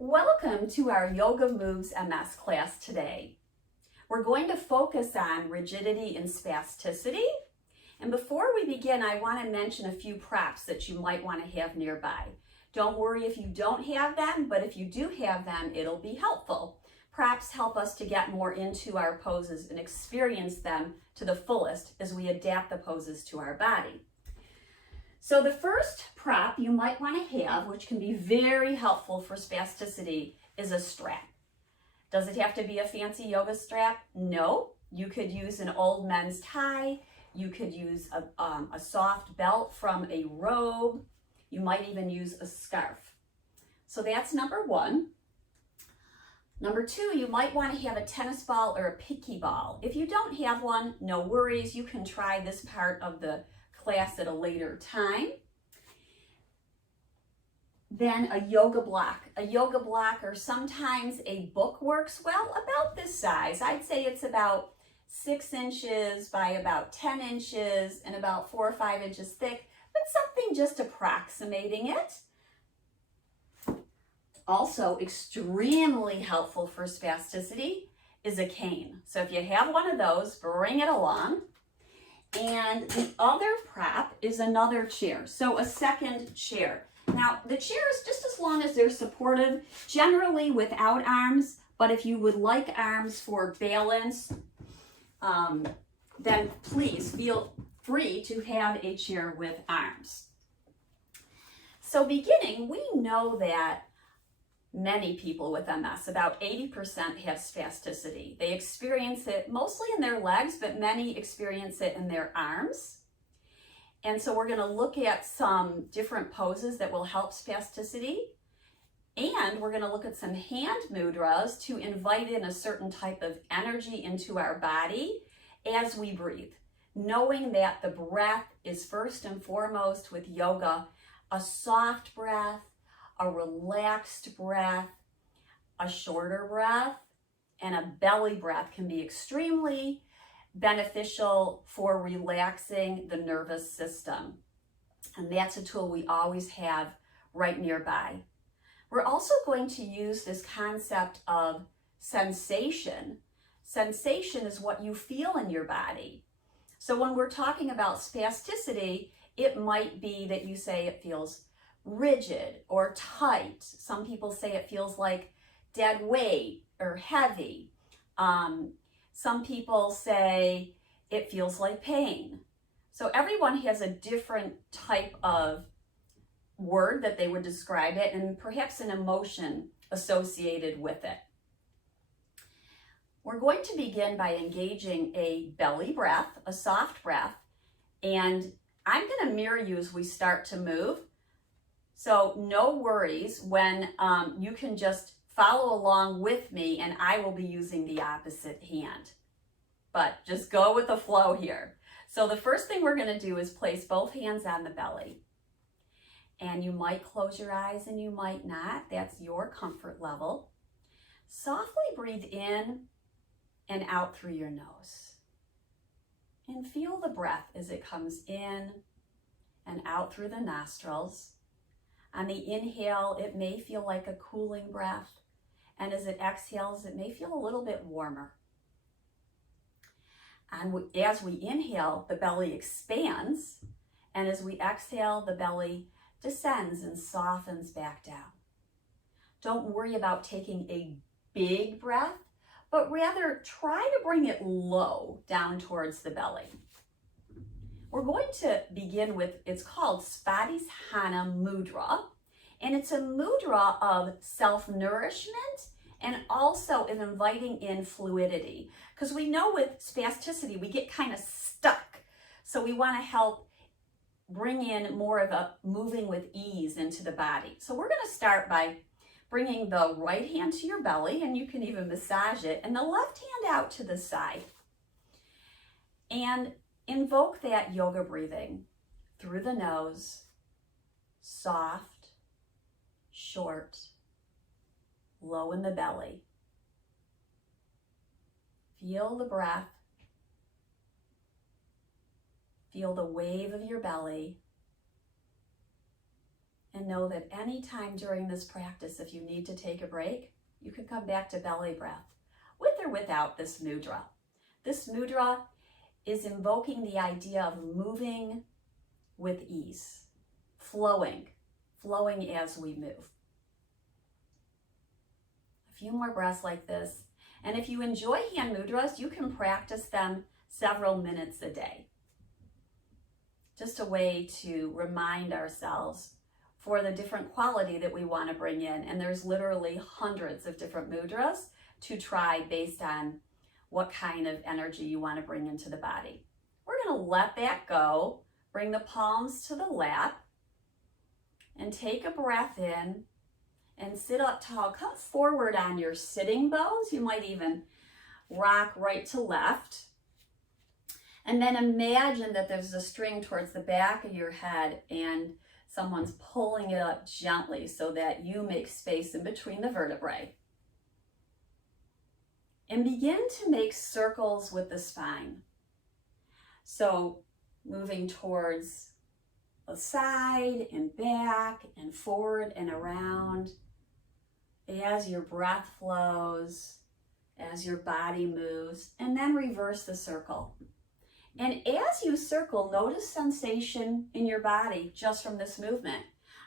Welcome to our Yoga Moves MS class today. We're going to focus on rigidity and spasticity. And before we begin, I want to mention a few props that you might want to have nearby. Don't worry if you don't have them, but if you do have them, it'll be helpful. Props help us to get more into our poses and experience them to the fullest as we adapt the poses to our body. So the first prop you might want to have, which can be very helpful for spasticity, is a strap. Does it have to be a fancy yoga strap? No. You could use an old men's tie. You could use a soft belt from a robe. You might even use a scarf. So that's number one. Number two, you might want to have a tennis ball or a picky ball. If you don't have one, no worries. You can try this part of the class at a later time. Then a yoga block. A yoga block, or sometimes a book, works well, about this size. I'd say it's about 6 inches by about 10 inches and about 4 or 5 inches thick, but something just approximating it. Also extremely helpful for spasticity is a cane. So if you have one of those, bring it along. And the other prop is another chair, so a second chair. Now, the chairs, just as long as they're supportive, generally without arms, but if you would like arms for balance, then please feel free to have a chair with arms. So beginning, we know that many people with MS, about 80%, have spasticity. They experience it mostly in their legs, but many experience it in their arms. And so we're going to look at some different poses that will help spasticity. And we're going to look at some hand mudras to invite in a certain type of energy into our body as we breathe, knowing that the breath is first and foremost with yoga, a soft breath, a relaxed breath, a shorter breath, and a belly breath can be extremely beneficial for relaxing the nervous system. And that's a tool we always have right nearby. We're also going to use this concept of sensation. Sensation is what you feel in your body. So when we're talking about spasticity, it might be that you say it feels rigid or tight. Some people say it feels like dead weight or heavy. Some people say it feels like pain. So everyone has a different type of word that they would describe it, and perhaps an emotion associated with it. We're going to begin by engaging a belly breath, a soft breath, and I'm going to mirror you as we start to move. So no worries when you can just follow along with me, and I will be using the opposite hand. But just go with the flow here. So the first thing we're going to do is place both hands on the belly. And you might close your eyes and you might not. That's your comfort level. Softly breathe in and out through your nose. And feel the breath as it comes in and out through the nostrils. On the inhale, it may feel like a cooling breath, and as it exhales, it may feel a little bit warmer. And as we inhale, the belly expands, and as we exhale, the belly descends and softens back down. Don't worry about taking a big breath, but rather try to bring it low down towards the belly. We're going to begin with, it's called Spasticity mudra, and it's a mudra of self-nourishment and also of inviting in fluidity. Because we know with spasticity, we get kind of stuck. So we want to help bring in more of a moving with ease into the body. So we're going to start by bringing the right hand to your belly, and you can even massage it, and the left hand out to the side. And invoke that yoga breathing through the nose, soft, short, low in the belly. Feel the breath. Feel the wave of your belly. And know that anytime during this practice, if you need to take a break, you can come back to belly breath with or without this mudra. This mudra is invoking the idea of moving with ease, flowing as we move. A few more breaths like this. And if you enjoy hand mudras, you can practice them several minutes a day. Just a way to remind ourselves for the different quality that we want to bring in. And there's literally hundreds of different mudras to try based on what kind of energy you want to bring into the body. We're going to let that go. Bring the palms to the lap and take a breath in and sit up tall. Come forward on your sitting bones. You might even rock right to left. And then imagine that there's a string towards the back of your head and someone's pulling it up gently so that you make space in between the vertebrae. And begin to make circles with the spine. So moving towards the side and back and forward and around as your breath flows, as your body moves, and then reverse the circle. And as you circle, notice sensation in your body just from this movement.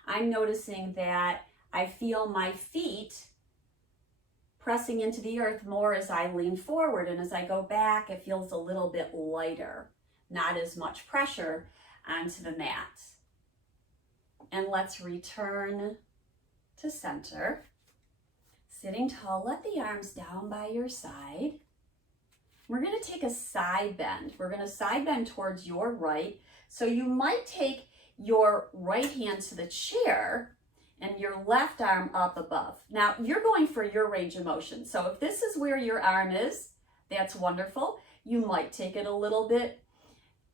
I'm noticing that I feel my feet pressing into the earth more as I lean forward, and as I go back, it feels a little bit lighter, not as much pressure onto the mat. And let's return to center. Sitting tall, let the arms down by your side. We're going to take a side bend. We're going to side bend towards your right. So you might take your right hand to the chair and your left arm up above. Now you're going for your range of motion. So if this is where your arm is, that's wonderful. You might take it a little bit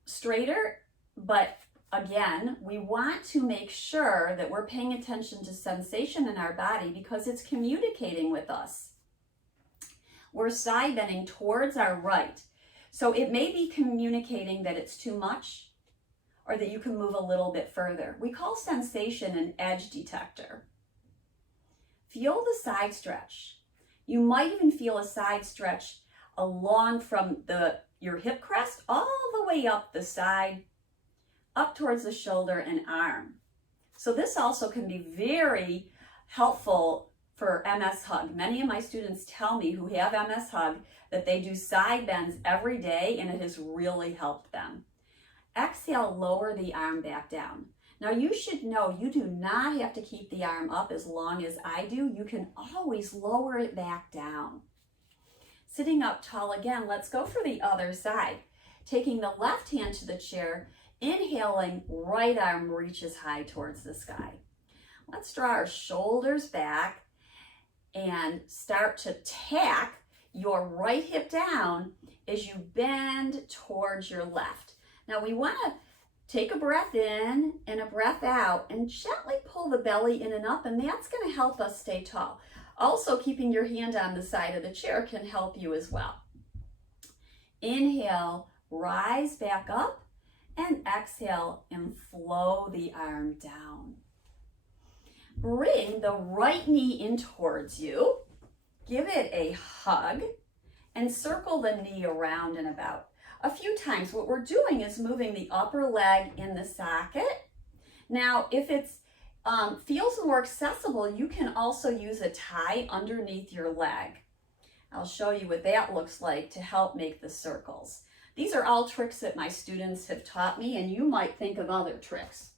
straighter, but again, we want to make sure that we're paying attention to sensation in our body because it's communicating with us. We're side bending towards our right. So it may be communicating that it's too much or that you can move a little bit further. We call sensation an edge detector. Feel the side stretch. You might even feel a side stretch along from your hip crest all the way up the side, up towards the shoulder and arm. So this also can be very helpful for MS hug. Many of my students tell me who have MS hug that they do side bends every day and it has really helped them. Exhale, lower the arm back down. Now you should know you do not have to keep the arm up as long as I do. You can always lower it back down. Sitting up tall again, let's go for the other side. Taking the left hand to the chair, inhaling, right arm reaches high towards the sky. Let's draw our shoulders back and start to tack your right hip down as you bend towards your left. Now we want to take a breath in and a breath out and gently pull the belly in and up, and that's going to help us stay tall. Also, keeping your hand on the side of the chair can help you as well. Inhale, rise back up, and exhale and flow the arm down. Bring the right knee in towards you, give it a hug, and circle the knee around and about. A few times, what we're doing is moving the upper leg in the socket. Now, if it feels more accessible, you can also use a tie underneath your leg. I'll show you what that looks like to help make the circles. These are all tricks that my students have taught me, and you might think of other tricks.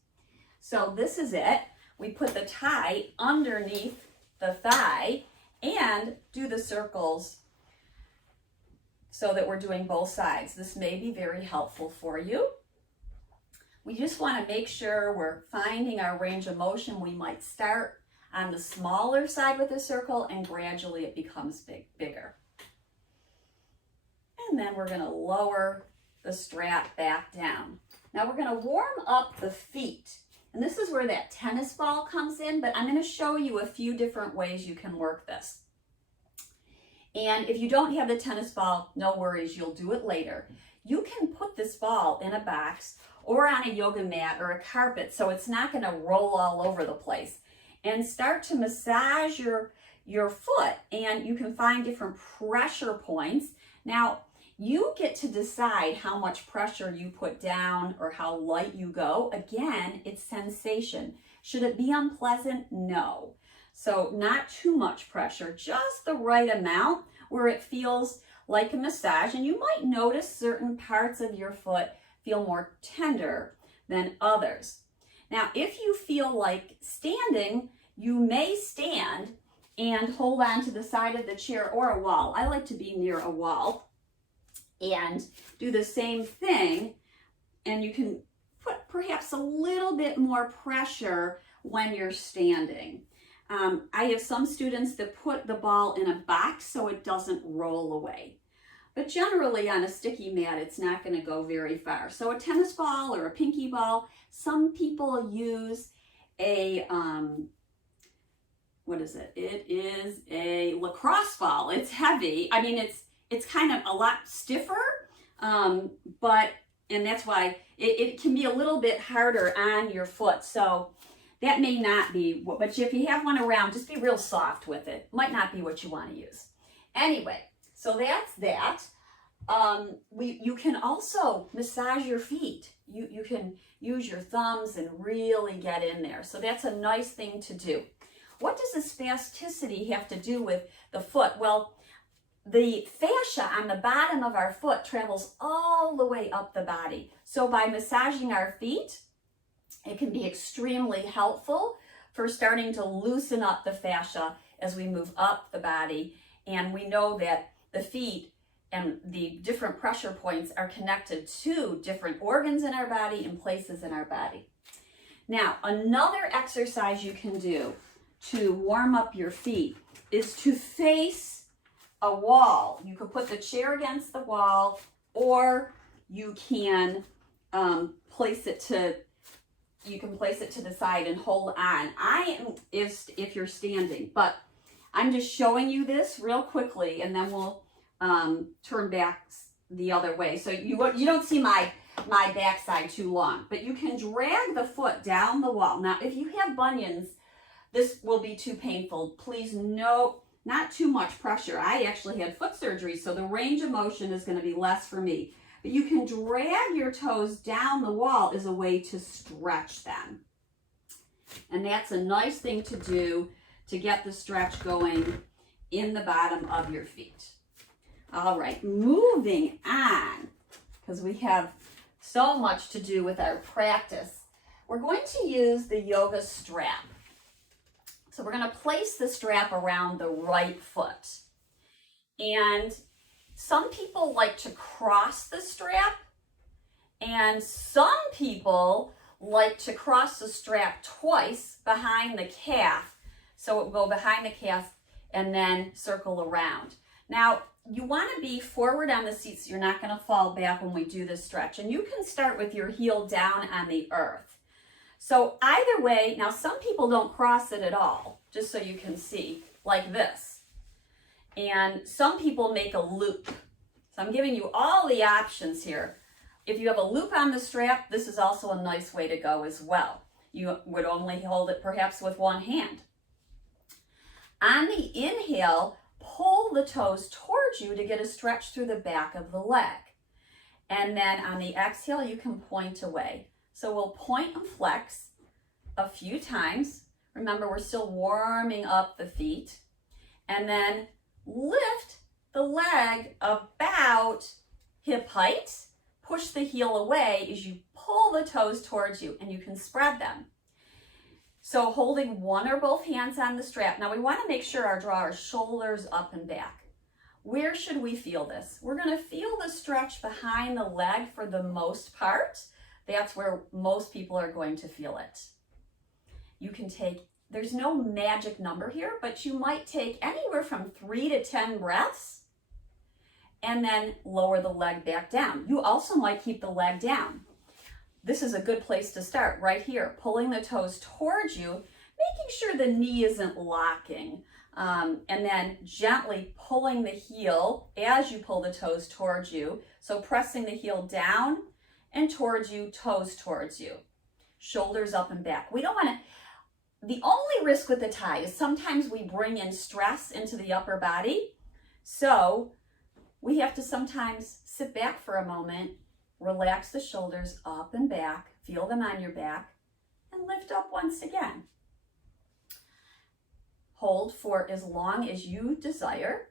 So this is it. We put the tie underneath the thigh and do the circles so that we're doing both sides. This may be very helpful for you. We just want to make sure we're finding our range of motion. We might start on the smaller side with the circle and gradually it becomes bigger. And then we're going to lower the strap back down. Now we're going to warm up the feet. And this is where that tennis ball comes in, but I'm going to show you a few different ways you can work this. And if you don't have the tennis ball, no worries, you'll do it later. you can put this ball in a box or on a yoga mat or a carpet so it's not going to roll all over the place, and start to massage your foot, and you can find different pressure points. Now, you get to decide how much pressure you put down or how light you go. Again, it's sensation. Should it be unpleasant? No. So not too much pressure, just the right amount where it feels like a massage. And you might notice certain parts of your foot feel more tender than others. Now, if you feel like standing, you may stand and hold on to the side of the chair or a wall. I like to be near a wall and do the same thing, and you can put perhaps a little bit more pressure when you're standing. I have some students that put the ball in a box so it doesn't roll away. But generally on a sticky mat, it's not going to go very far. So a tennis ball or a pinky ball, some people use a, what is it? It is a lacrosse ball. It's heavy. I mean, it's kind of a lot stiffer, and that's why it can be a little bit harder on your foot. So that may not be, but if you have one around, just be real soft with it. Might not be what you want to use. Anyway, so that's that. You can also massage your feet. You can use your thumbs and really get in there. So that's a nice thing to do. What does the spasticity have to do with the foot? Well, the fascia on the bottom of our foot travels all the way up the body. So by massaging our feet, it can be extremely helpful for starting to loosen up the fascia as we move up the body. And we know that the feet and the different pressure points are connected to different organs in our body and places in our body. Now, another exercise you can do to warm up your feet is to face a wall. You could put the chair against the wall, or you can place it to the side and hold on. If you're standing, but I'm just showing you this real quickly, and then we'll turn back the other way. So you don't see my backside too long, but you can drag the foot down the wall. Now, if you have bunions, this will be too painful. Please no, not too much pressure. I actually had foot surgery, so the range of motion is going to be less for me. But you can drag your toes down the wall as a way to stretch them. And that's a nice thing to do to get the stretch going in the bottom of your feet. All right, moving on, because we have so much to do with our practice. We're going to use the yoga strap. So we're going to place the strap around the right foot. And some people like to cross the strap, and some people like to cross the strap twice behind the calf. So it will go behind the calf and then circle around. Now, you want to be forward on the seat so you're not going to fall back when we do this stretch. And you can start with your heel down on the earth. So either way, now some people don't cross it at all, just so you can see, like this. And some people make a loop. So I'm giving you all the options here. If you have a loop on the strap, this is also a nice way to go as well. You would only hold it perhaps with one hand. On the inhale, pull the toes towards you to get a stretch through the back of the leg. And then on the exhale, you can point away. So we'll point and flex a few times. Remember, we're still warming up the feet. And then lift the leg about hip height. Push the heel away as you pull the toes towards you, and you can spread them. So holding one or both hands on the strap. Now we want to make sure our shoulders up and back. Where should we feel this? We're going to feel the stretch behind the leg for the most part. That's where most people are going to feel it. You can take, there's no magic number here, but you might take anywhere from 3 to 10 breaths and then lower the leg back down. You also might keep the leg down. This is a good place to start right here, pulling the toes towards you, making sure the knee isn't locking, and then gently pulling the heel as you pull the toes towards you So pressing the heel down and towards you, toes towards you, shoulders up and back. We don't want to, the only risk with the tie is sometimes we bring in stress into the upper body. So we have to sometimes sit back for a moment, relax the shoulders up and back, feel them on your back, and lift up once again. Hold for as long as you desire.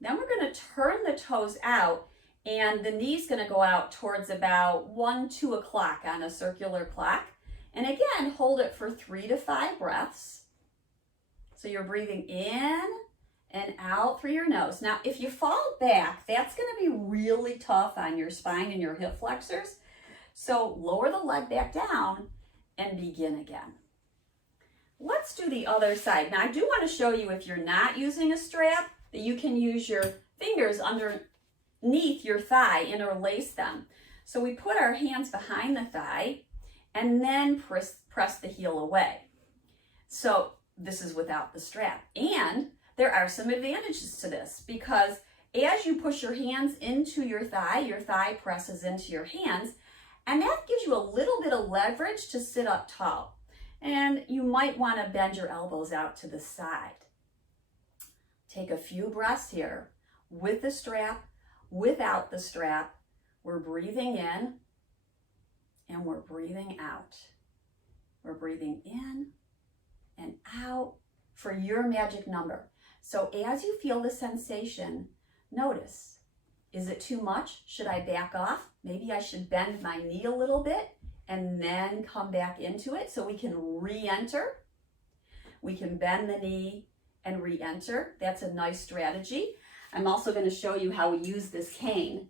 Then we're going to turn the toes out, and the knee's going to go out towards about 1, 2 o'clock on a circular clock. And again, hold it for 3 to 5 breaths. So you're breathing in and out through your nose. Now, if you fall back, that's going to be really tough on your spine and your hip flexors. So lower the leg back down and begin again. Let's do the other side. Now, I do want to show you, if you're not using a strap, that you can use your fingers underneath your thigh, interlace them. So we put our hands behind the thigh and then press the heel away. So this is without the strap. And there are some advantages to this, because as you push your hands into your thigh presses into your hands, and that gives you a little bit of leverage to sit up tall. And you might want to bend your elbows out to the side. Take a few breaths here with the strap, without the strap. We're breathing in and we're breathing out. We're breathing in and out for your magic number. So as you feel the sensation, notice, is it too much? Should I back off? Maybe I should bend my knee a little bit and then come back into it so we can re-enter. We can bend the knee and re-enter. That's a nice strategy. I'm also going to show you how we use this cane.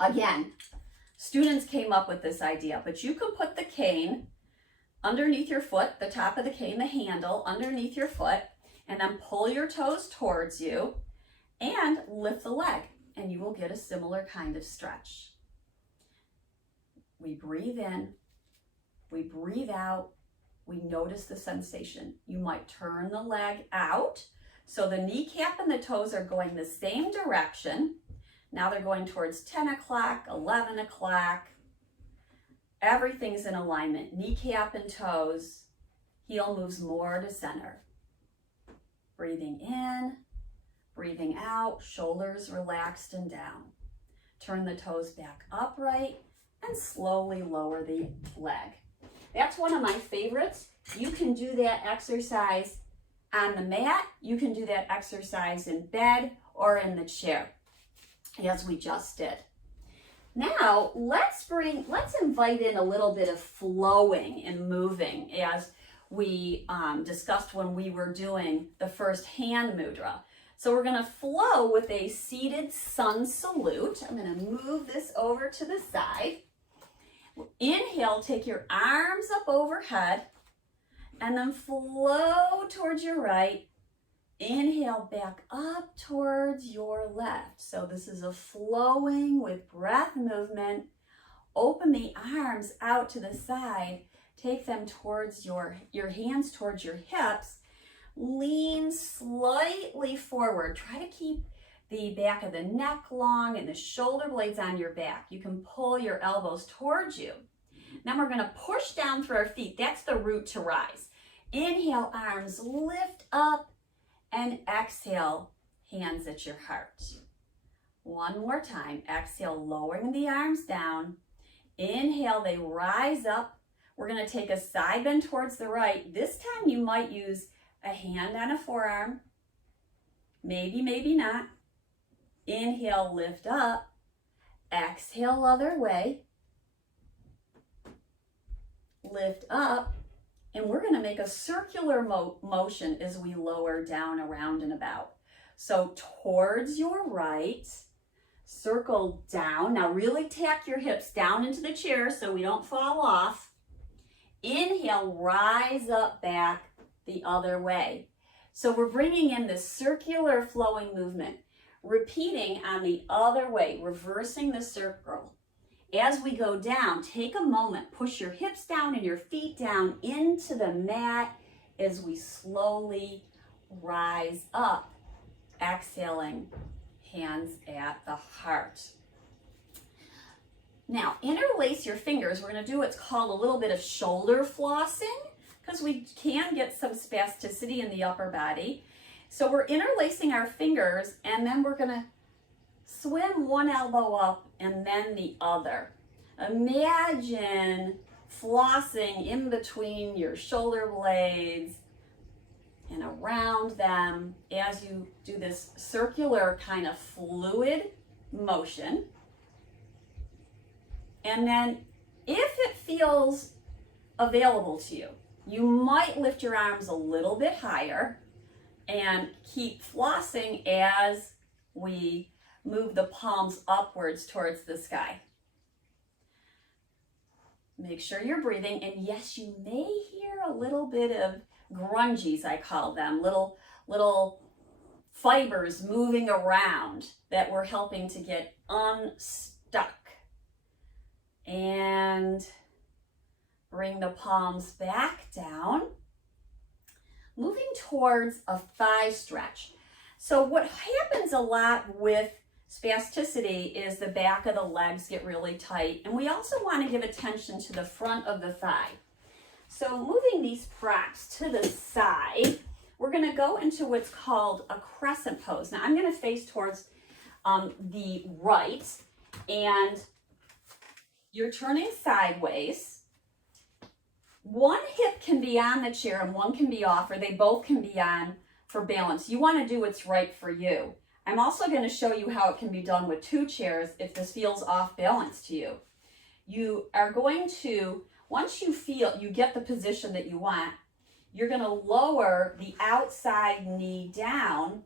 Again, students came up with this idea, but you can put the cane underneath your foot, the top of the cane, the handle underneath your foot, and then pull your toes towards you and lift the leg, and you will get a similar kind of stretch. We breathe in, we breathe out, we notice the sensation. You might turn the leg out, so the kneecap and the toes are going the same direction. Now they're going towards 10 o'clock, 11 o'clock. Everything's in alignment, kneecap and toes. Heel moves more to center. Breathing in, breathing out, shoulders relaxed and down. Turn the toes back upright and slowly lower the leg. That's one of my favorites. You can do that exercise on the mat. You can do that exercise in bed or in the chair, as we just did. Now, let's invite in a little bit of flowing and moving, as we discussed when we were doing the first hand mudra. So we're going to flow with a seated sun salute. I'm going to move this over to the side. Inhale, take your arms up overhead, and then flow towards your right. Inhale, back up towards your left. So this is a flowing with breath movement. Open the arms out to the side. Take them towards your hands towards your hips. Lean slightly forward. Try to keep the back of the neck long and the shoulder blades on your back. You can pull your elbows towards you. Now we're going to push down through our feet. That's the root to rise. Inhale, arms lift up, and exhale, hands at your heart. One more time. Exhale, lowering the arms down. Inhale, they rise up. We're going to take a side bend towards the right. This time you might use a hand on a forearm. Maybe, maybe not. Inhale, lift up. Exhale, other way. Lift up. And we're going to make a circular motion as we lower down, around, and about. So towards your right, circle down. Now really tack your hips down into the chair so we don't fall off. Inhale, rise up, back the other way. So we're bringing in this circular flowing movement. Repeating on the other way, reversing the circle. As we go down, take a moment, push your hips down and your feet down into the mat as we slowly rise up. Exhaling, hands at the heart. Now, interlace your fingers. We're going to do what's called a little bit of shoulder flossing because we can get some spasticity in the upper body. So we're interlacing our fingers, and then we're going to swim one elbow up and then the other. Imagine flossing in between your shoulder blades and around them as you do this circular kind of fluid motion. And then if it feels available to you, you might lift your arms a little bit higher and keep flossing as we move the palms upwards towards the sky. Make sure you're breathing, and yes, you may hear a little bit of grungies, I call them, little fibers moving around that we're helping to get unstuck. And bring the palms back down, moving towards a thigh stretch. So what happens a lot with spasticity is the back of the legs get really tight, and we also want to give attention to the front of the thigh. So moving these props to the side, we're going to go into what's called a crescent pose. Now I'm going to face towards the right, and you're turning sideways. One hip can be on the chair and one can be off, or they both can be on for balance. You want to do what's right for you. I'm also going to show you how it can be done with two chairs if this feels off balance to you. You are going to, once you feel you get the position that you want, you're going to lower the outside knee down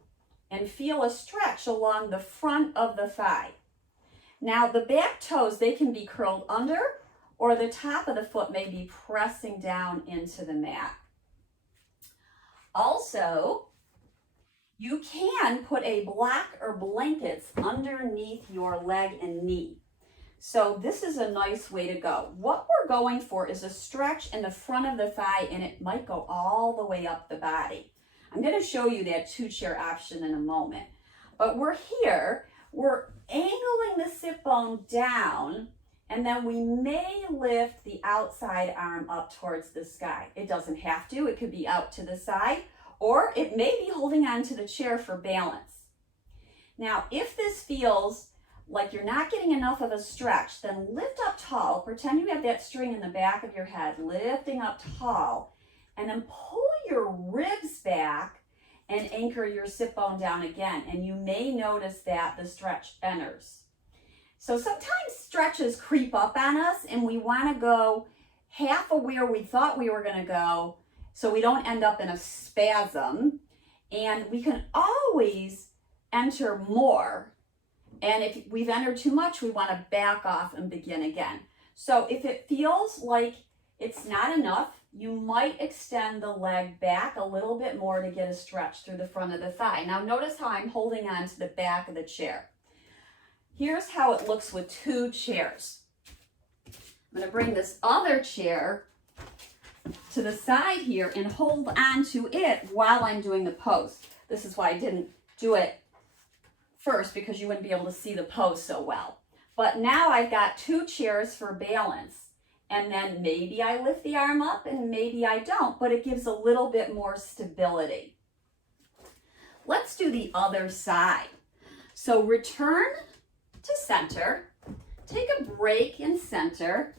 and feel a stretch along the front of the thigh. Now the back toes, they can be curled under, or the top of the foot may be pressing down into the mat. Also, you can put a block or blankets underneath your leg and knee. So this is a nice way to go. What we're going for is a stretch in the front of the thigh, and it might go all the way up the body. I'm going to show you that two-chair option in a moment. But we're here, we're angling the sit bone down, and then we may lift the outside arm up towards the sky. It doesn't have to, it could be out to the side, or it may be holding on to the chair for balance. Now, if this feels like you're not getting enough of a stretch, then lift up tall. Pretend you have that string in the back of your head, lifting up tall, and then pull your ribs back and anchor your sit bone down again. And you may notice that the stretch enters. So sometimes stretches creep up on us, and we want to go half of where we thought we were going to go so we don't end up in a spasm. And we can always enter more. And if we've entered too much, we want to back off and begin again. So if it feels like it's not enough, you might extend the leg back a little bit more to get a stretch through the front of the thigh. Now notice how I'm holding on to the back of the chair. Here's how it looks with two chairs. I'm going to bring this other chair to the side here and hold on to it while I'm doing the pose. This is why I didn't do it first, because you wouldn't be able to see the pose so well. But now I've got two chairs for balance, and then maybe I lift the arm up and maybe I don't, but it gives a little bit more stability. Let's do the other side. So return to center, take a break in center,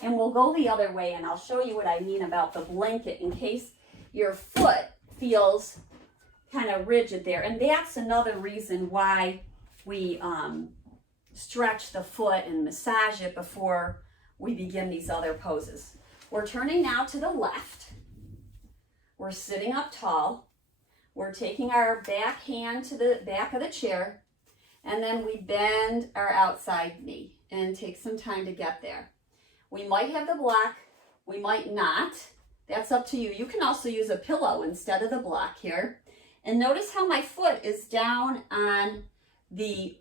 and we'll go the other way, and I'll show you what I mean about the blanket in case your foot feels kind of rigid there. And that's another reason why we stretch the foot and massage it before we begin these other poses. We're turning now to the left. We're sitting up tall. We're taking our back hand to the back of the chair, and then we bend our outside knee and take some time to get there. We might have the block, we might not. That's up to you. You can also use a pillow instead of the block here. And notice how my foot is down on the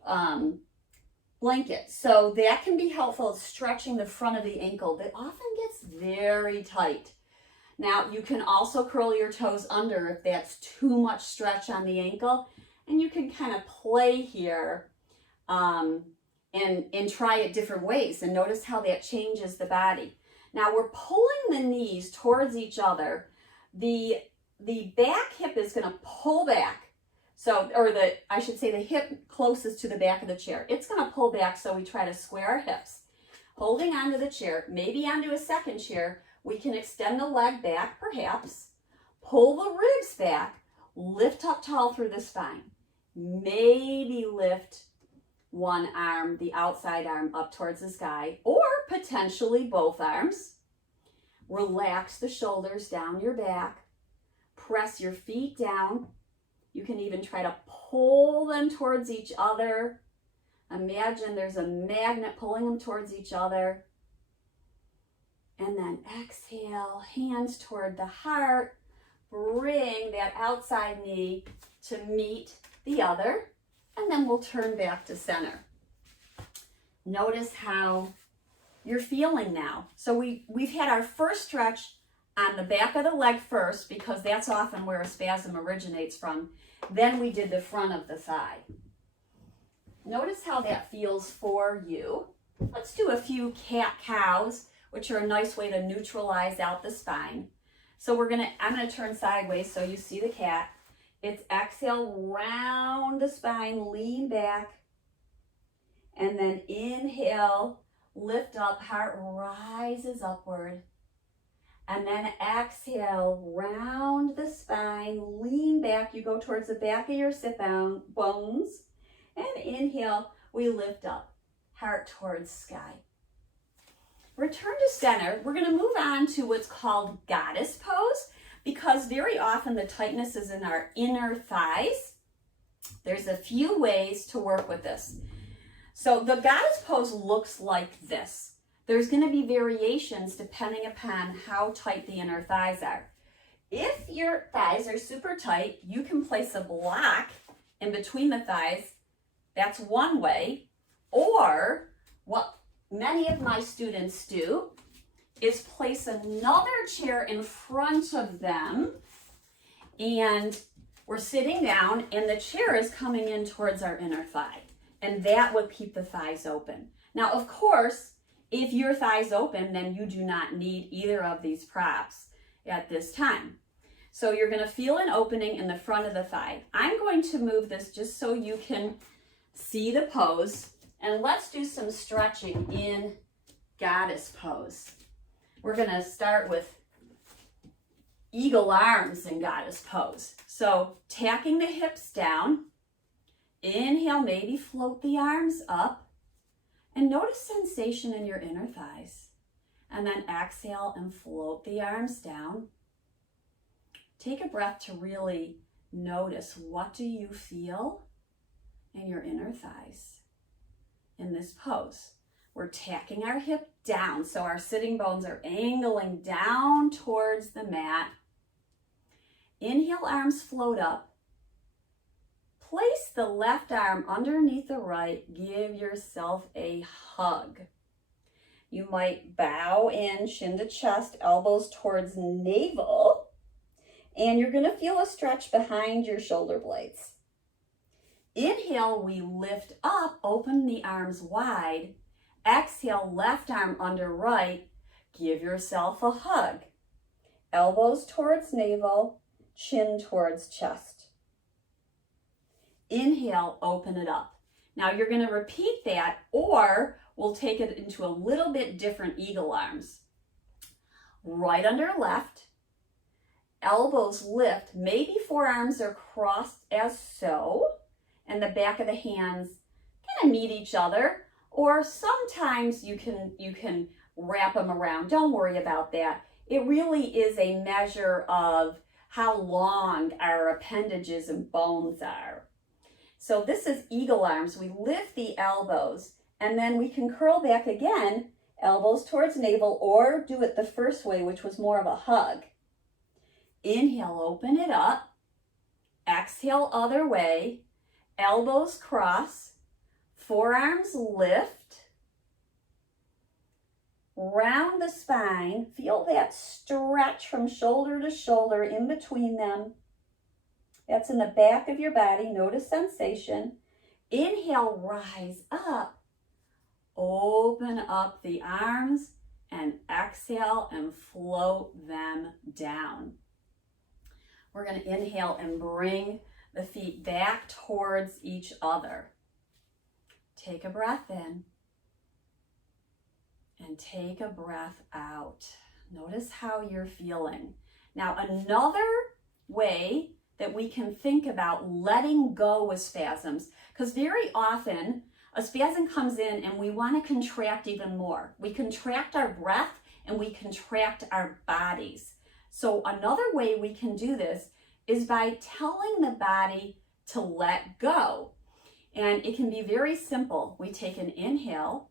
blanket. So that can be helpful, stretching the front of the ankle that often gets very tight. Now you can also curl your toes under if that's too much stretch on the ankle. And you can kind of play here and try it different ways, and notice how that changes the body. Now we're pulling the knees towards each other. The back hip is going to pull back. So, I should say the hip closest to the back of the chair. It's going to pull back, so we try to square our hips. Holding onto the chair, maybe onto a second chair, we can extend the leg back perhaps, pull the ribs back, lift up tall through the spine. Maybe lift one arm, the outside arm, up towards the sky, or potentially both arms. Relax the shoulders down your back. Press your feet down. You can even try to pull them towards each other. Imagine there's a magnet pulling them towards each other. And then exhale, hands toward the heart. Bring that outside knee to meet the other. And then we'll turn back to center. Notice how you're feeling now. So we've had our first stretch on the back of the leg first, because that's often where a spasm originates from. Then we did the front of the thigh. Notice how that feels for you. Let's do a few cat-cows, which are a nice way to neutralize out the spine. So I'm gonna turn sideways so you see the cat. It's exhale, round the spine, lean back, and then inhale, lift up, heart rises upward. And then exhale, round the spine, lean back. You go towards the back of your sit bones. And inhale, we lift up, heart towards sky. Return to center. We're gonna move on to what's called goddess pose, because very often the tightness is in our inner thighs. There's a few ways to work with this. So the goddess pose looks like this. There's going to be variations depending upon how tight the inner thighs are. If your thighs are super tight, you can place a block in between the thighs. That's one way. Or what many of my students do is place another chair in front of them, and we're sitting down and the chair is coming in towards our inner thigh, and that would keep the thighs open. Now, of course, if your thighs open, then you do not need either of these props at this time. So you're going to feel an opening in the front of the thigh. I'm going to move this just so you can see the pose, and let's do some stretching in goddess pose. We're going to start with eagle arms in goddess pose. So tacking the hips down, inhale, maybe float the arms up. And notice sensation in your inner thighs. And then exhale and float the arms down. Take a breath to really notice, what do you feel in your inner thighs in this pose? We're tacking our hip down, so our sitting bones are angling down towards the mat. Inhale, arms float up. Place the left arm underneath the right. Give yourself a hug. You might bow in, chin to chest, elbows towards navel, and you're going to feel a stretch behind your shoulder blades. Inhale, we lift up, open the arms wide. Exhale, left arm under right. Give yourself a hug. Elbows towards navel, chin towards chest. Inhale, open it up. Now you're going to repeat that, or we'll take it into a little bit different eagle arms. Right under left, elbows lift, maybe forearms are crossed as so, and the back of the hands kind of meet each other, or sometimes you can wrap them around. Don't worry about that. It really is a measure of how long our appendages and bones are. So this is eagle arms. We lift the elbows, and then we can curl back again, elbows towards navel, or do it the first way, which was more of a hug. Inhale, open it up. Exhale, other way. Elbows cross. Forearms lift. Round the spine. Feel that stretch from shoulder to shoulder in between them. That's in the back of your body. Notice sensation. Inhale, rise up. open up the arms and exhale and float them down. We're going to inhale and bring the feet back towards each other. Take a breath in and take a breath out. Notice how you're feeling. Now, another way that we can think about letting go with spasms, because very often a spasm comes in and we want to contract even more. We contract our breath and we contract our bodies. So another way we can do this is by telling the body to let go. And it can be very simple. We take an inhale,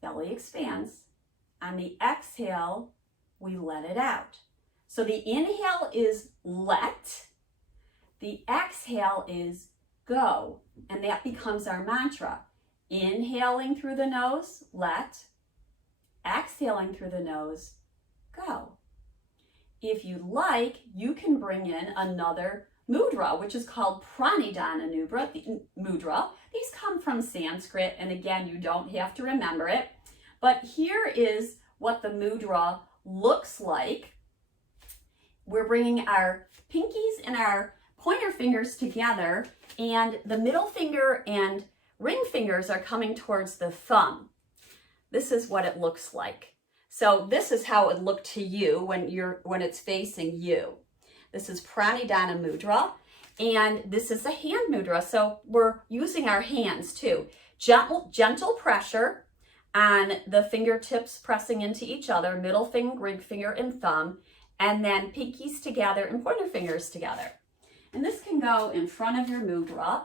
belly expands. On the exhale, we let it out. So the inhale is let, the exhale is go, and that becomes our mantra. Inhaling through the nose, let, exhaling through the nose, go. If you like, you can bring in another mudra, which is called Pranidhana mudra. These come from Sanskrit, and again, you don't have to remember it. But here is what the mudra looks like. We're bringing our pinkies and our pointer fingers together, and the middle finger and ring fingers are coming towards the thumb. This is what it looks like. So this is how it would look to you when it's facing you. This is Pranidhana mudra, and this is a hand mudra. So we're using our hands too. Gentle pressure on the fingertips pressing into each other, middle finger, ring finger, and thumb, and then pinkies together and pointer fingers together. And this can go in front of your mudra.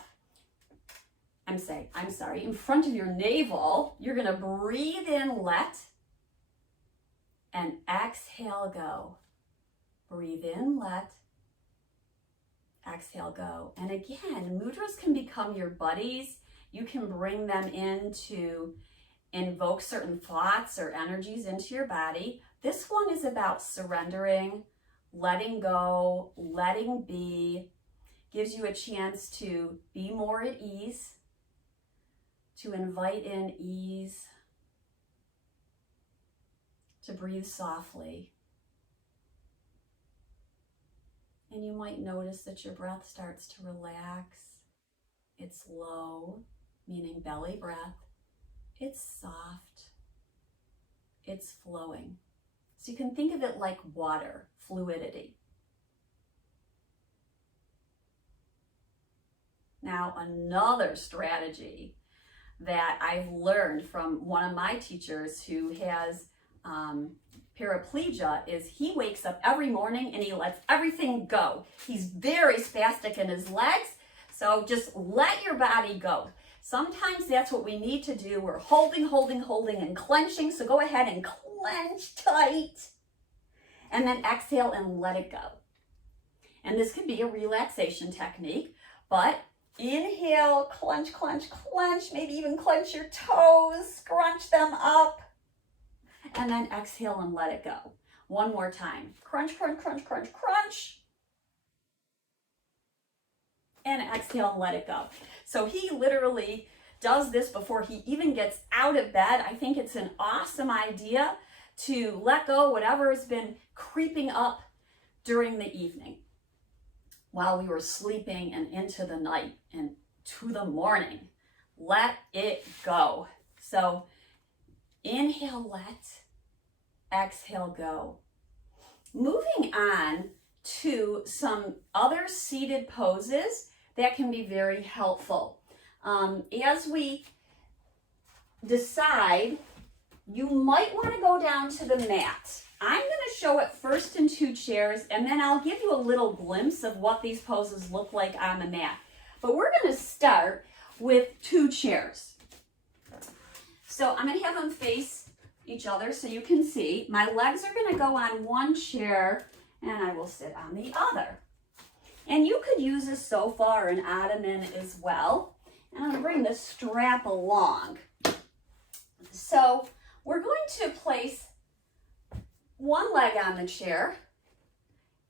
I'm sorry, in front of your navel. You're gonna breathe in, let, and exhale, go. Breathe in, let, exhale, go. And again, mudras can become your buddies. You can bring them in to invoke certain thoughts or energies into your body. This one is about surrendering, letting go, letting be. Gives you a chance to be more at ease, to invite in ease, to breathe softly. And you might notice that your breath starts to relax. It's low, meaning belly breath. It's soft. It's flowing. So you can think of it like water, fluidity. Now, another strategy that I've learned from one of my teachers who has paraplegia is he wakes up every morning and he lets everything go. He's very spastic in his legs, so just let your body go. Sometimes that's what we need to do. We're holding, and clenching, so go ahead and clench tight. And then exhale and let it go. And this can be a relaxation technique, but inhale, clench, maybe even clench your toes, scrunch them up, and then exhale and let it go. One more time. Crunch, and exhale and let it go. So he literally does this before he even gets out of bed. I think it's an awesome idea to let go whatever has been creeping up during the evening while we were sleeping and into the night and to the morning. Let it go. So inhale, let, exhale, go. Moving on to some other seated poses that can be very helpful. As we decide, you might want to go down to the mat. I'm going to show it first in 2 chairs, and then I'll give you a little glimpse of what these poses look like on the mat. But we're going to start with 2 chairs. So I'm going to have them face each other so you can see. My legs are going to go on one chair, and I will sit on the other. And you could use a sofa or an ottoman as well. And I'm going to bring the strap along. So we're going to place one leg on the chair,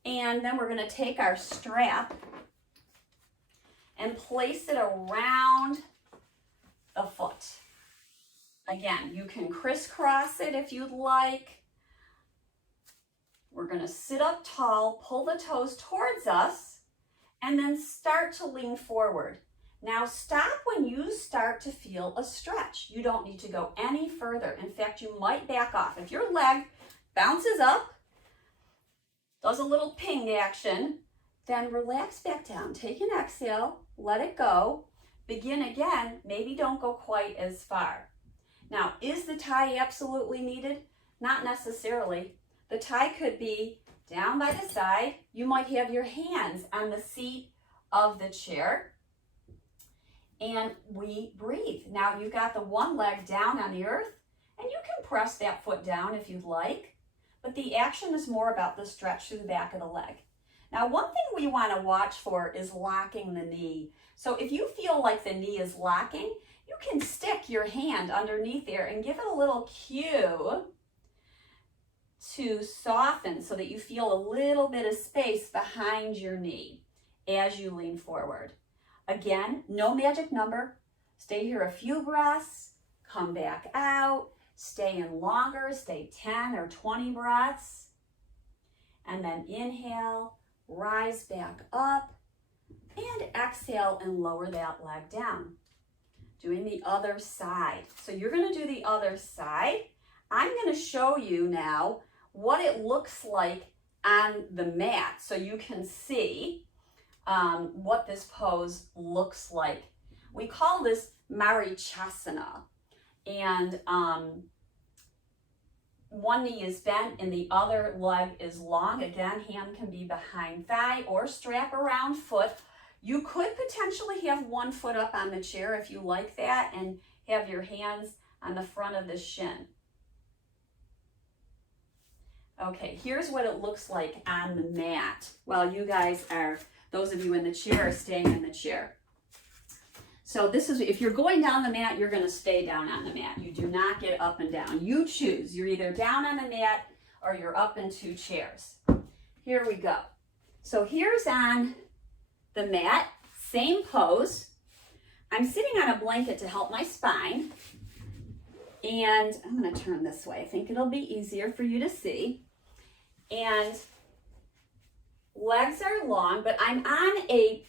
and then we're going to take our strap and place it around the foot. Again, you can crisscross it if you'd like. We're going to sit up tall, pull the toes towards us, and then start to lean forward. Now stop when you start to feel a stretch. You don't need to go any further. In fact, you might back off. If your leg bounces up, does a little ping action, then relax back down. Take an exhale, let it go. Begin again, maybe don't go quite as far. Now, is the tie absolutely needed? Not necessarily. The tie could be down by the side. You might have your hands on the seat of the chair. And we breathe. Now you've got the one leg down on the earth, and you can press that foot down if you'd like, but the action is more about the stretch through the back of the leg. Now, one thing we want to watch for is locking the knee. So if you feel like the knee is locking, you can stick your hand underneath there and give it a little cue to soften so that you feel a little bit of space behind your knee as you lean forward. Again, no magic number. Stay here a few breaths, come back out, stay in longer, stay 10 or 20 breaths, and then inhale, rise back up, and exhale and lower that leg down. Doing the other side. So you're going to do the other side. I'm going to show you now what it looks like on the mat so you can see what this pose looks like. We call this Marichasana, and one knee is bent and the other leg is long. Again, hand can be behind thigh or strap around foot. You could potentially have one foot up on the chair if you like that and have your hands on the front of the shin. Okay, here's what it looks like on the mat while you guys are, those of you in the chair, are staying in the chair. So this is, if you're going down the mat, you're going to stay down on the mat. You do not get up and down. You choose. You're either down on the mat or you're up in two chairs. Here we go. So here's on the mat, same pose. I'm sitting on a blanket to help my spine. And I'm going to turn this way. I think it'll be easier for you to see. And legs are long, but I'm on a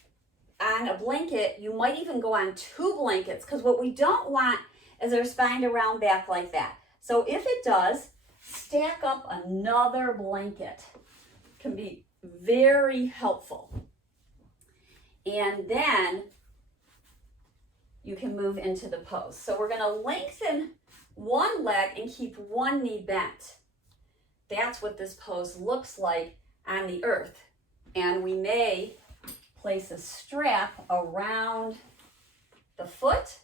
blanket. You might even go on two blankets, because what we don't want is our spine to round back like that. So if it does, stack up another blanket. It can be very helpful. And then you can move into the pose. So we're going to lengthen one leg and keep one knee bent. That's what this pose looks like on the earth. And we may place a strap around the foot.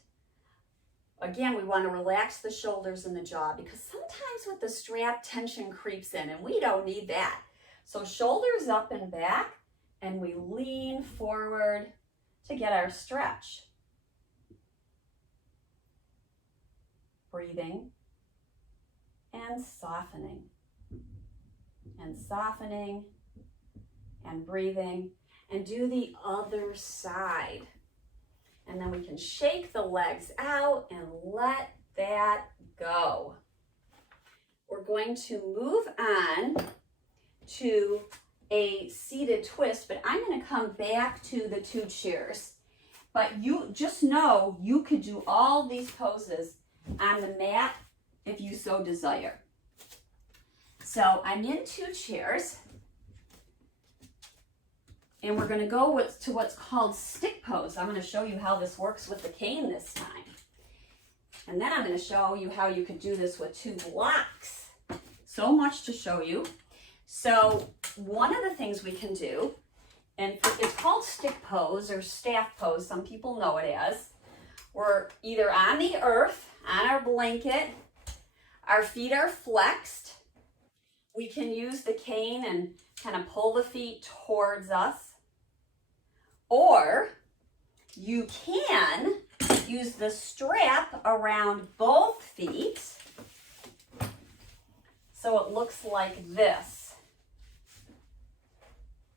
Again, we want to relax the shoulders and the jaw, because sometimes with the strap, tension creeps in and we don't need that. So shoulders up and back, and we lean forward to get our stretch. Breathing and softening. And softening and breathing, and do the other side. And then we can shake the legs out and let that go. We're going to move on to a seated twist, but I'm going to come back to the two chairs. But you just know you could do all these poses on the mat if you so desire. So I'm in two chairs, and we're going to go to what's called stick pose. I'm going to show you how this works with the cane this time. And then I'm going to show you how you could do this with two blocks. So much to show you. So one of the things we can do, and it's called stick pose or staff pose, some people know it as. We're either on the earth, on our blanket, our feet are flexed. We can use the cane and kind of pull the feet towards us. Or you can use the strap around both feet so it looks like this.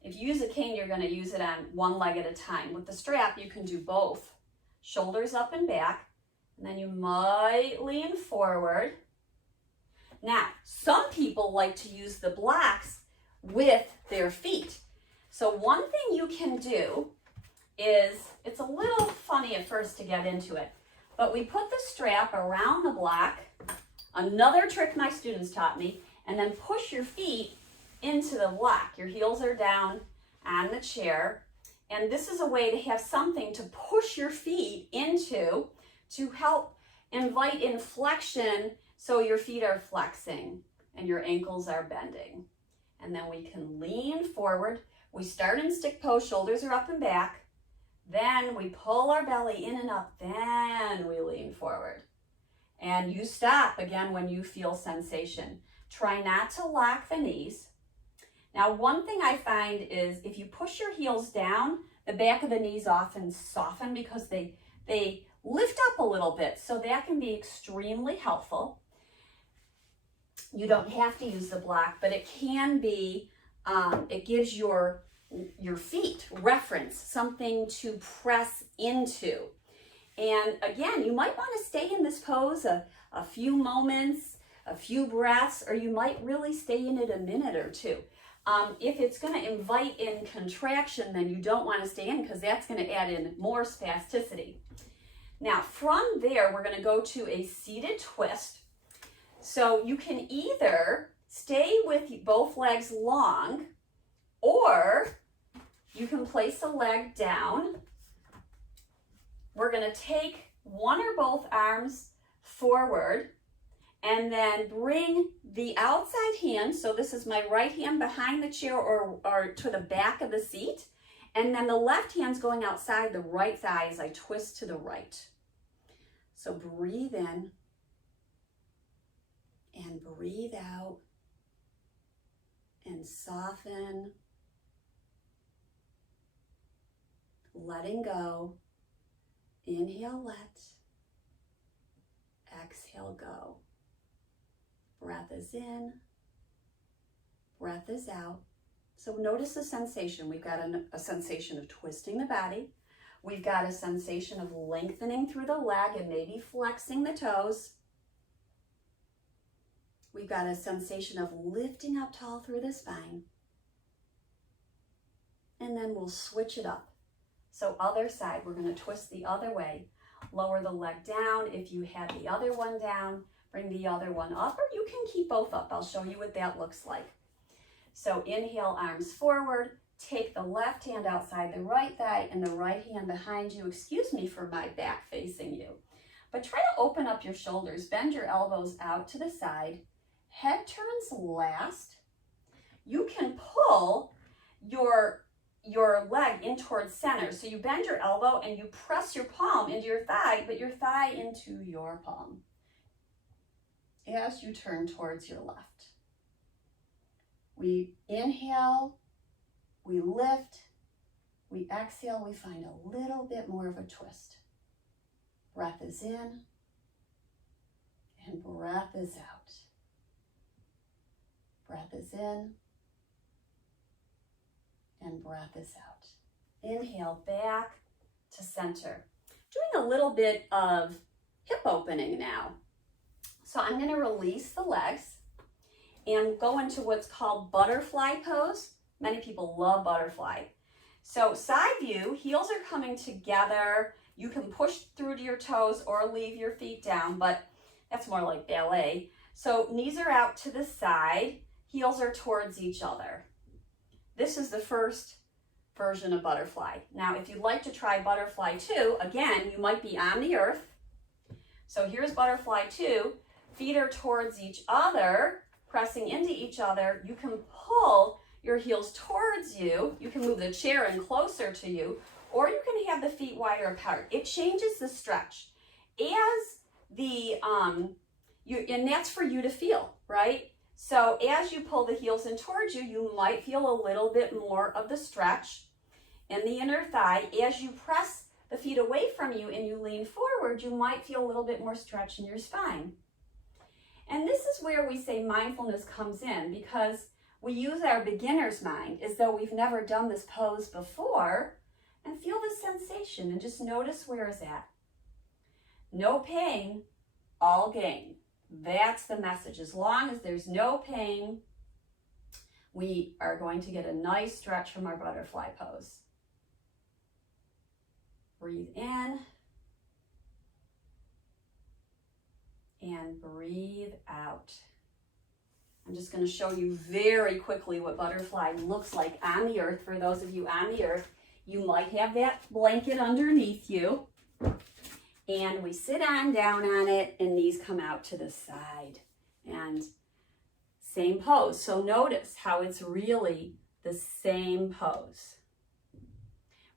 If you use a cane, you're going to use it on one leg at a time. With the strap, you can do both. Shoulders up and back, And then you might lean forward. Now, some people like to use the blocks with their feet. So one thing you can do is, it's a little funny at first to get into it, but we put the strap around the block, another trick my students taught me, and then push your feet into the block. Your heels are down on the chair, and this is a way to have something to push your feet into to help invite inflection so your feet are flexing and your ankles are bending. And then we can lean forward. We start in stick pose, shoulders are up and back. Then we pull our belly in and up, then we lean forward. And you stop again when you feel sensation. Try not to lock the knees. Now, one thing I find is if you push your heels down, the back of the knees often soften because they lift up a little bit. So that can be extremely helpful. You don't have to use the block, but it can be, it gives your feet reference, something to press into. And again, you might want to stay in this pose a few moments, a few breaths, or you might really stay in it a minute or two. If it's going to invite in contraction, then you don't want to stay in because that's going to add in more spasticity. Now, from there, we're going to go to a seated twist. So you can either stay with both legs long, or you can place a leg down. We're going to take one or both arms forward and then bring the outside hand, so this is my right hand behind the chair or to the back of the seat, and then the left hand's going outside the right thigh as I twist to the right. So breathe in and breathe out and soften, letting go. Inhale, let. Exhale, go. Breath is in, breath is out. So notice the sensation. We've got a sensation of twisting the body. We've got a sensation of lengthening through the leg and maybe flexing the toes. We've got a sensation of lifting up tall through the spine. And then we'll switch it up. So other side, we're going to twist the other way. Lower the leg down. If you had the other one down, bring the other one up, or you can keep both up. I'll show you what that looks like. So inhale, arms forward. Take the left hand outside the right thigh and the right hand behind you. Excuse me for my back facing you. But try to open up your shoulders. Bend your elbows out to the side. Head turns last. You can pull your leg in towards center. So you bend your elbow and you press your palm into your thigh, but your thigh into your palm as you turn towards your left. We inhale, we lift, we exhale, we find a little bit more of a twist. Breath is in and breath is out. Breath is in and breath is out. Inhale, back to center. Doing a little bit of hip opening now. So I'm going to release the legs and go into what's called butterfly pose. Many people love butterfly. So side view, heels are coming together. You can push through to your toes or leave your feet down, but that's more like ballet. So knees are out to the side, heels are towards each other. This is the first version of butterfly. Now, if you'd like to try butterfly 2, again, you might be on the earth. So here's butterfly 2. Feet are towards each other, pressing into each other. You can pull your heels towards you. You can move the chair in closer to you, or you can have the feet wider apart. It changes the stretch. As the, and that's for you to feel, right? So as you pull the heels in towards you, you might feel a little bit more of the stretch in the inner thigh. As you press the feet away from you and you lean forward, you might feel a little bit more stretch in your spine. And this is where we say mindfulness comes in, because we use our beginner's mind as though we've never done this pose before, and feel the sensation and just notice where it's at. No pain, all gain. That's the message. As long as there's no pain, we are going to get a nice stretch from our butterfly pose. Breathe in and breathe out. I'm just going to show you very quickly what butterfly looks like on the earth. For those of you on the earth, you might have that blanket underneath you. And we sit on down on it, and knees come out to the side. And same pose. So notice how it's really the same pose.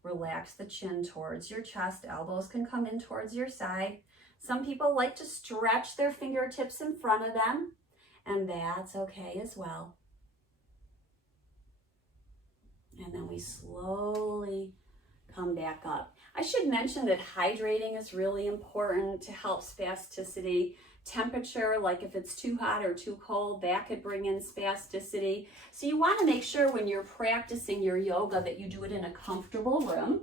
Relax the chin towards your chest. Elbows can come in towards your side. Some people like to stretch their fingertips in front of them, and that's okay as well. And then we slowly come back up. I should mention that hydrating is really important to help spasticity. Temperature, like if it's too hot or too cold, that could bring in spasticity. So you want to make sure when you're practicing your yoga that you do it in a comfortable room.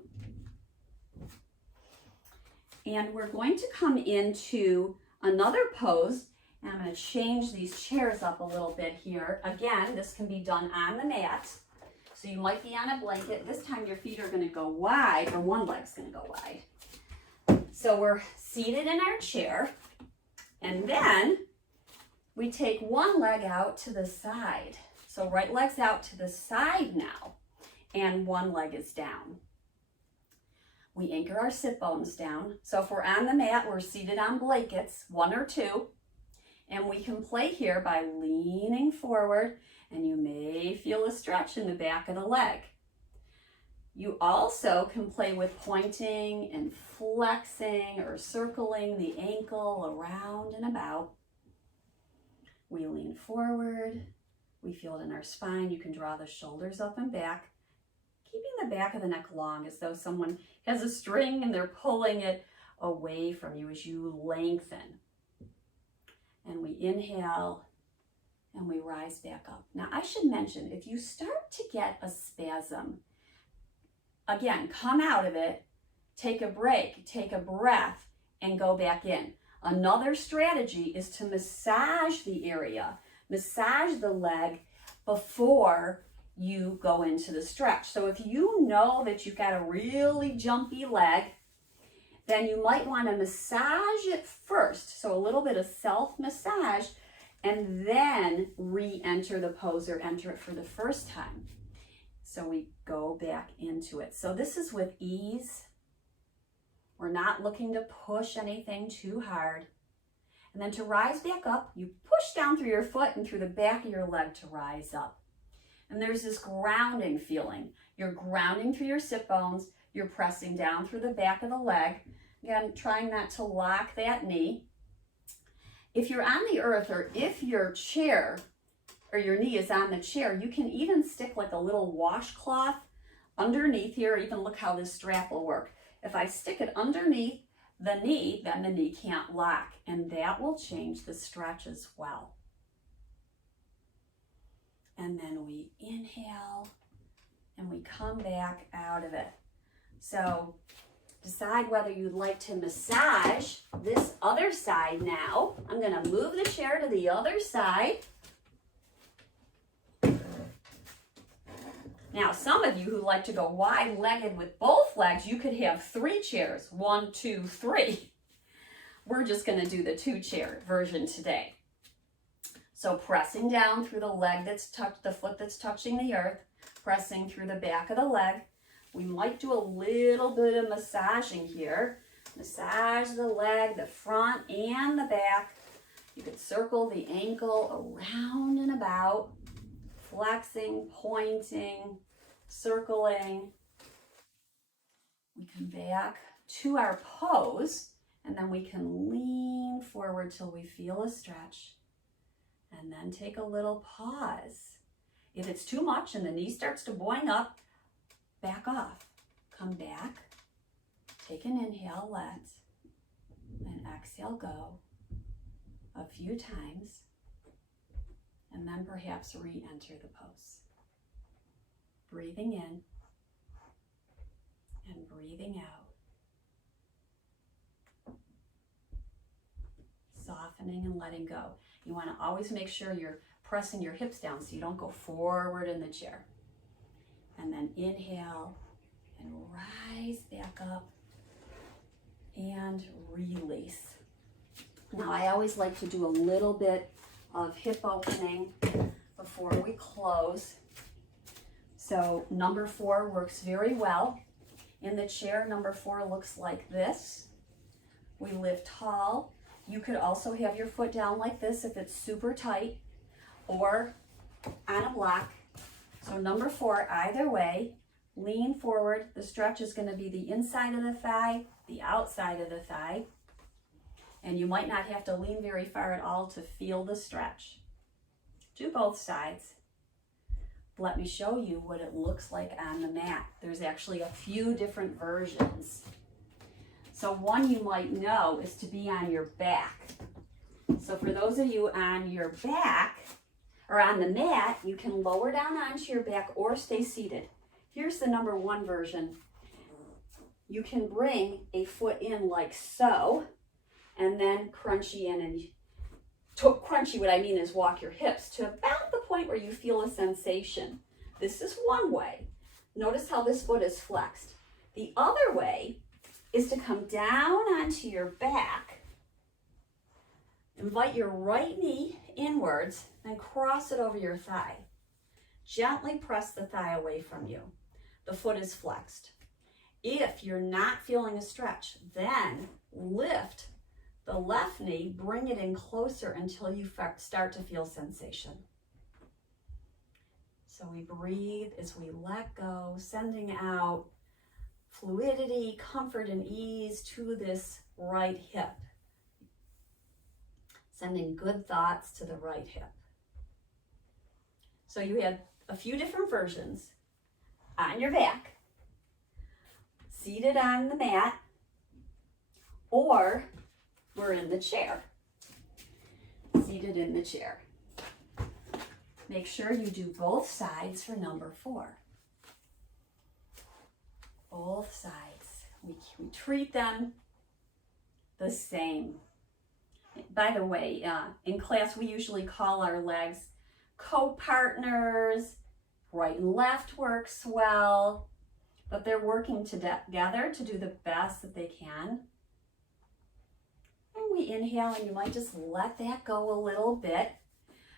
And we're going to come into another pose. And I'm going to change these chairs up a little bit here. Again, this can be done on the mat. So you might be on a blanket. This time your feet are going to go wide, or one leg's going to go wide. So we're seated in our chair. And then we take one leg out to the side. So right leg's out to the side now, and one leg is down. We anchor our sit bones down. So if we're on the mat, we're seated on blankets, one or two, and we can play here by leaning forward, and you may feel a stretch in the back of the leg. You also can play with pointing and flexing or circling the ankle around and about. We lean forward. We feel it in our spine. You can draw the shoulders up and back, keeping the back of the neck long as though someone has a string and they're pulling it away from you as you lengthen. And we inhale and we rise back up. Now, I should mention, if you start to get a spasm, again, come out of it, take a break, take a breath, and go back in. Another strategy is to massage the area, massage the leg before you go into the stretch. So if you know that you've got a really jumpy leg, then you might want to massage it first. So a little bit of self-massage, and then re-enter the pose or enter it for the first time. So we go back into it. So this is with ease. We're not looking to push anything too hard. And then to rise back up, you push down through your foot and through the back of your leg to rise up. And there's this grounding feeling. You're grounding through your sit bones. You're pressing down through the back of the leg. Again, trying not to lock that knee. If you're on the earth, or if your chair or your knee is on the chair, you can even stick like a little washcloth underneath here. Even look how this strap will work. If I stick it underneath the knee, then the knee can't lock, and that will change the stretch as well. And then we inhale and we come back out of it. So decide whether you'd like to massage this other side now. I'm going to move the chair to the other side. Now, some of you who like to go wide-legged with both legs, you could have 3 chairs. 1, 2, 3. We're just going to do the 2-chair version today. So pressing down through the leg that's touched, the foot that's touching the earth, pressing through the back of the leg. We might do a little bit of massaging here. Massage the leg, the front and the back. You could circle the ankle around and about, flexing, pointing, circling. We come back to our pose, and then we can lean forward till we feel a stretch, and then take a little pause. If it's too much and the knee starts to boing up, back off. Come back, take an inhale, let, and exhale, go a few times, and then perhaps re-enter the pose. Breathing in and breathing out. softening and letting go. You want to always make sure you're pressing your hips down so you don't go forward in the chair. And then inhale and rise back up and release. Now I always like to do a little bit of hip opening before we close. So number 4 works very well. In the chair, number 4 looks like this. We lift tall. You could also have your foot down like this if it's super tight, or on a block. So number 4, either way, lean forward. The stretch is going to be the inside of the thigh, the outside of the thigh. And you might not have to lean very far at all to feel the stretch. Do both sides. Let me show you what it looks like on the mat. There's actually a few different versions. So one you might know is to be on your back. So for those of you on your back, or on the mat, you can lower down onto your back or stay seated. Here's the number 1 version. You can bring a foot in like so, and then crunchy in. And crunchy, what I mean is walk your hips to about the point where you feel a sensation. This is one way. Notice how this foot is flexed. The other way is to come down onto your back, invite your right knee inwards, and cross it over your thigh. Gently press the thigh away from you. The foot is flexed. If you're not feeling a stretch, then lift the left knee, bring it in closer until you start to feel sensation. So we breathe as we let go, sending out fluidity, comfort, and ease to this right hip. Sending good thoughts to the right hip. So you have a few different versions. On your back, seated on the mat, or we're in the chair, seated in the chair. Make sure you do both sides for number 4. Both sides. We treat them the same. By the way, in class we usually call our legs co-partners. Right and left works well, but they're working together to do the best that they can. And we inhale, and you might just let that go a little bit.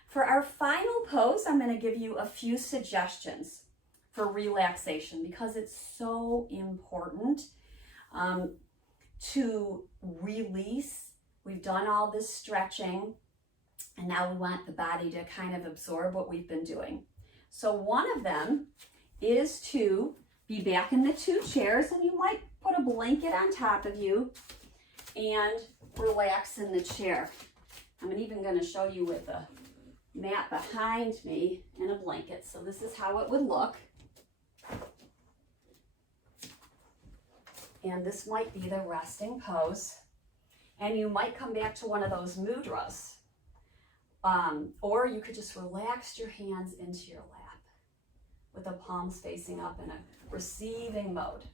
For our final pose, I'm going to give you a few suggestions for relaxation because it's so important to release. We've done all this stretching, and now we want the body to kind of absorb what we've been doing. So one of them is to be back in the 2 chairs, and you might put a blanket on top of you and relax in the chair. I'm even going to show you with a mat behind me and a blanket. So this is how it would look. And this might be the resting pose. And you might come back to one of those mudras. Or you could just relax your hands into your lap with the palms facing up in a receiving mode.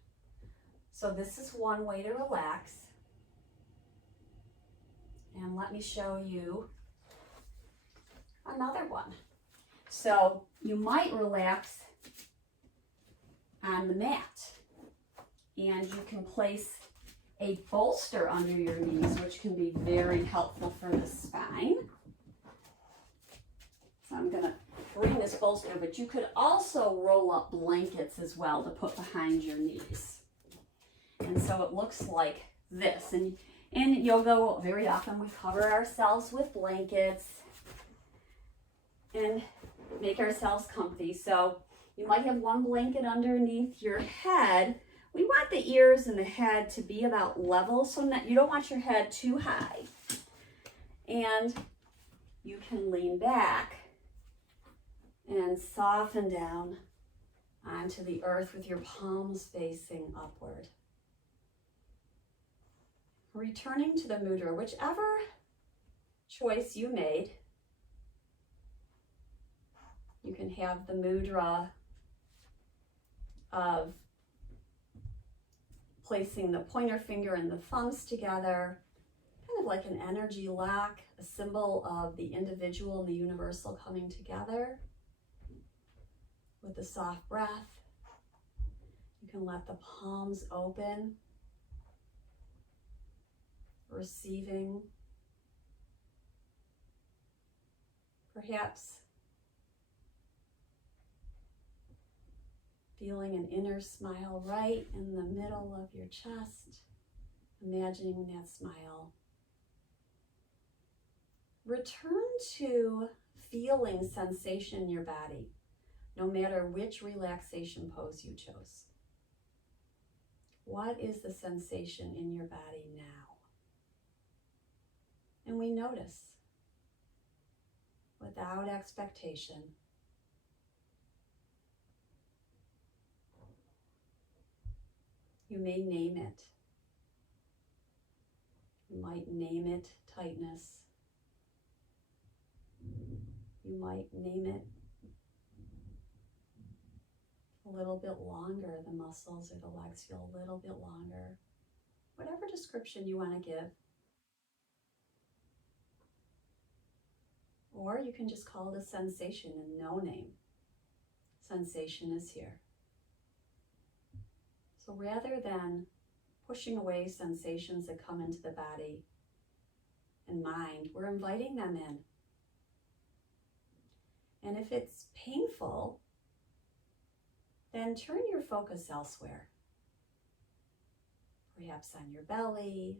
So this is one way to relax. And let me show you another one. So you might relax on the mat, and you can place a bolster under your knees, which can be very helpful for the spine. So I'm going to bring this bolster, but you could also roll up blankets as well to put behind your knees. And so it looks like this. And in yoga, very often we cover ourselves with blankets and make ourselves comfy. So you might have one blanket underneath your head. We want the ears and the head to be about level, so that you don't want your head too high. And you can lean back and soften down onto the earth with your palms facing upward. Returning to the mudra, whichever choice you made. You can have the mudra of placing the pointer finger and the thumbs together, kind like an energy lock, a symbol of the individual and the universal coming together. With a soft breath, you can let the palms open, receiving. Perhaps feeling an inner smile right in the middle of your chest, imagining that smile. Return to feeling sensation in your body, no matter which relaxation pose you chose. What is the sensation in your body now? And we notice, without expectation. You may name it. You might name it tightness. You might name it a little bit longer. The muscles or the legs feel a little bit longer. Whatever description you want to give. Or you can just call it a sensation and no name. Sensation is here. So rather than pushing away sensations that come into the body and mind, we're inviting them in. And if it's painful, then turn your focus elsewhere. Perhaps on your belly,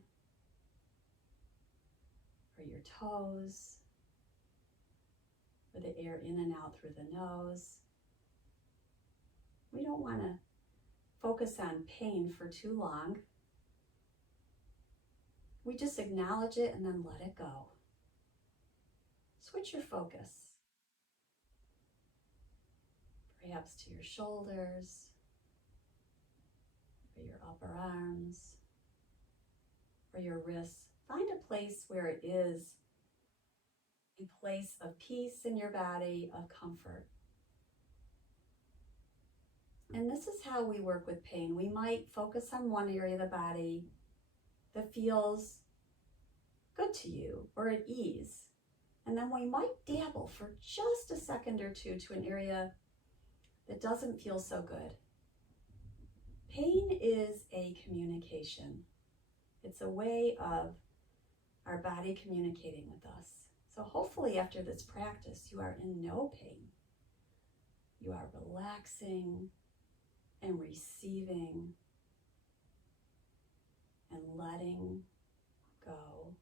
or your toes, or the air in and out through the nose. We don't want to focus on pain for too long. We just acknowledge it and then let it go. Switch your focus. Perhaps to your shoulders, or your upper arms, or your wrists. Find a place where it is a place of peace in your body, of comfort. And this is how we work with pain. We might focus on one area of the body that feels good to you or at ease. And then we might dabble for just a second or two to an area that doesn't feel so good. Pain is a communication. It's a way of our body communicating with us. So hopefully after this practice, you are in no pain. You are relaxing and receiving and letting go.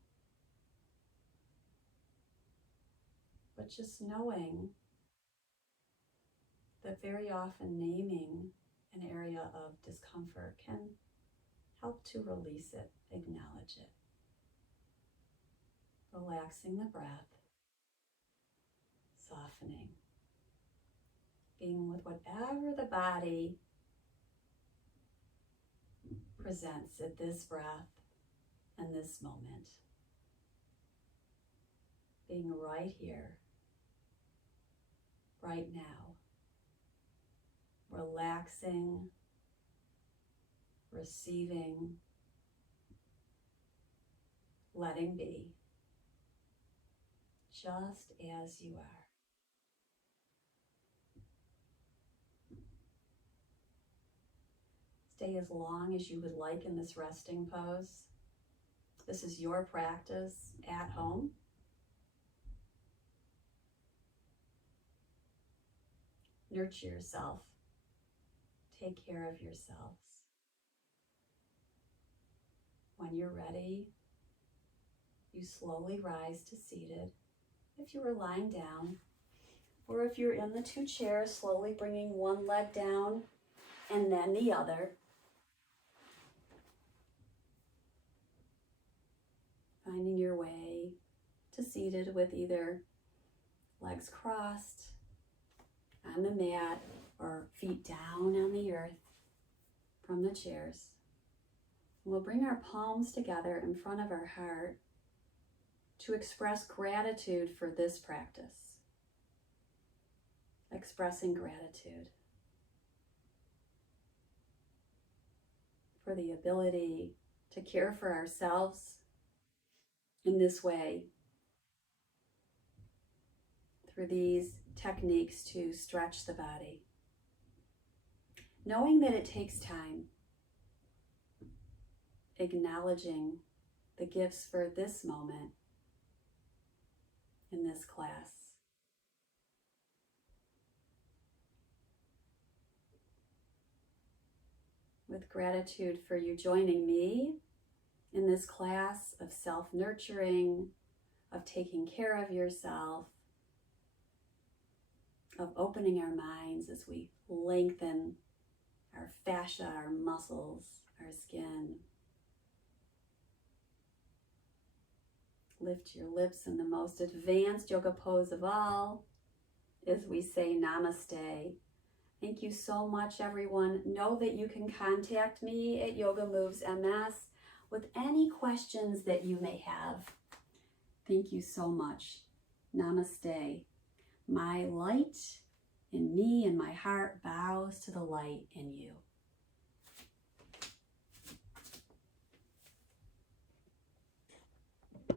But just knowing that very often naming an area of discomfort can help to release it, acknowledge it. Relaxing the breath, softening, being with whatever the body presents at this breath and this moment. Being right here, right now. Relaxing, receiving, letting be, just as you are. Stay as long as you would like in this resting pose. This is your practice at home. Nurture yourself. Take care of yourselves. When you're ready, you slowly rise to seated. If you were lying down, or if you're in the two chairs, slowly bringing one leg down and then the other. Finding your way to seated with either legs crossed on the mat or feet down on the earth from the chairs. We'll bring our palms together in front of our heart to express gratitude for this practice. Expressing gratitude for the ability to care for ourselves in this way, through these techniques to stretch the body. Knowing that it takes time, acknowledging the gifts for this moment in this class. With gratitude for you joining me in this class of self-nurturing, of taking care of yourself, of opening our minds as we lengthen our fascia, our muscles, our skin. Lift your lips in the most advanced yoga pose of all as we say namaste. Thank you so much, everyone. Know that you can contact me at Yoga Moves MS with any questions that you may have. Thank you so much. Namaste. My light in me and my heart bows to the light in you.